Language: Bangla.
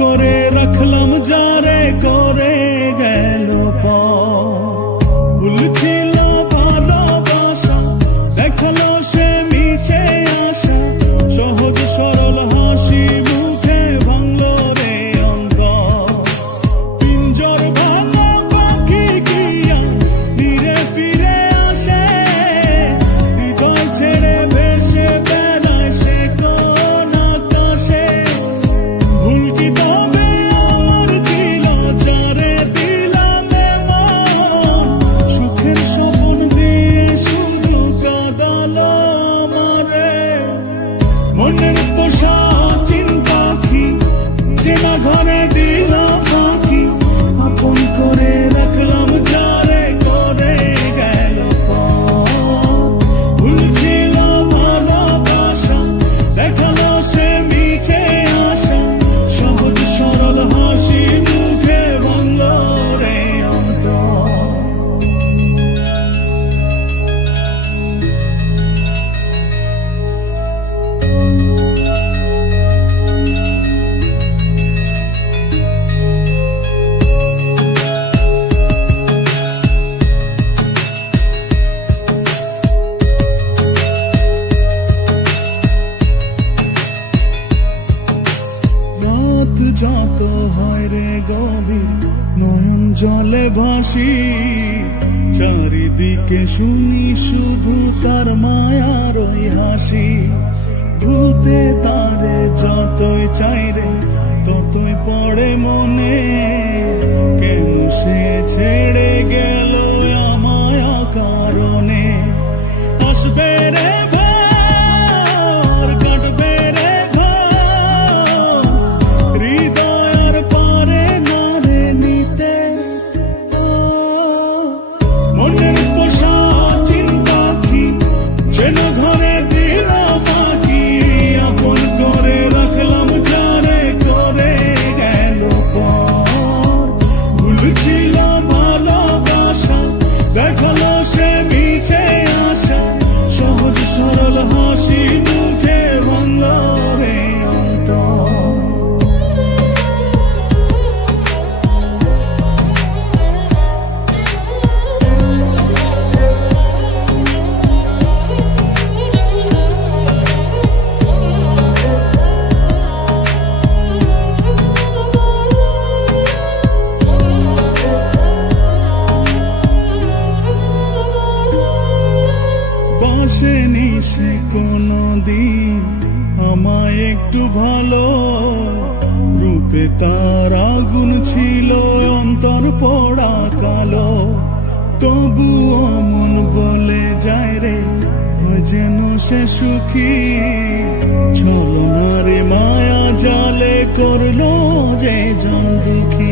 করে রাখলাম যারে করে গেল ভুল ছিল ভালোবাসা দেখালো সে মিছে আশা সহজ সরল হাসি মুখে ভাঙলো রে অন্তর পিঞ্জর ভাঙা পাখি কিয়া ধীরে ফিরে আসে হৃদয় ছেড়ে ভেসে বেড়ায় সে কোন আকাশে ভুল কি তবে আমার ছিল যারে দিলাম এমন সুখের স্বপ্ন দিয়ে শুধু কাঁদালো আমারে মনের পোষা চিন পাখি চেনা ঘরে দিলাম পাখি আপন করে রাখলাম যারে করে গেল ভুল ছিল ভালোবাসা দেখালো সে মিছে আশা সহজ সরল হাসি মুখে ভাঙলো রে অন্তর রাত যত হয় রে গভীর নয়ন জলে ভাসি চারিদিকে শুনি শুধু তার মায়ার ওই হাসি ভুলতে তারে যতই চাই রে ততই পড়ে মনে কেন সে ছেড়ে গেল আমায় কারণে আসবে রে ঘর কাটবে রে ঘর হৃদয়ের পারে নারে নিতে মনের পোষা চিন পাখি যেন ঘরে দিলাম পাখি আপন করে রাখলাম যারে করে গেল ভুল ছিল ভালোবাসা দেখালো সে মিছে আশা সহজ সরল হাসি মুখে ভাঙলো রে অন্তর বাসেনি সে কোনদিন আমায় একটু ভালো রূপে তার আগুন ছিল অন্তর পোড়া কালো তবুও মন বলে যায় রে হয় যেন সে সুখী ছলনারে মায়া জালে করলো যে জন দুঃখী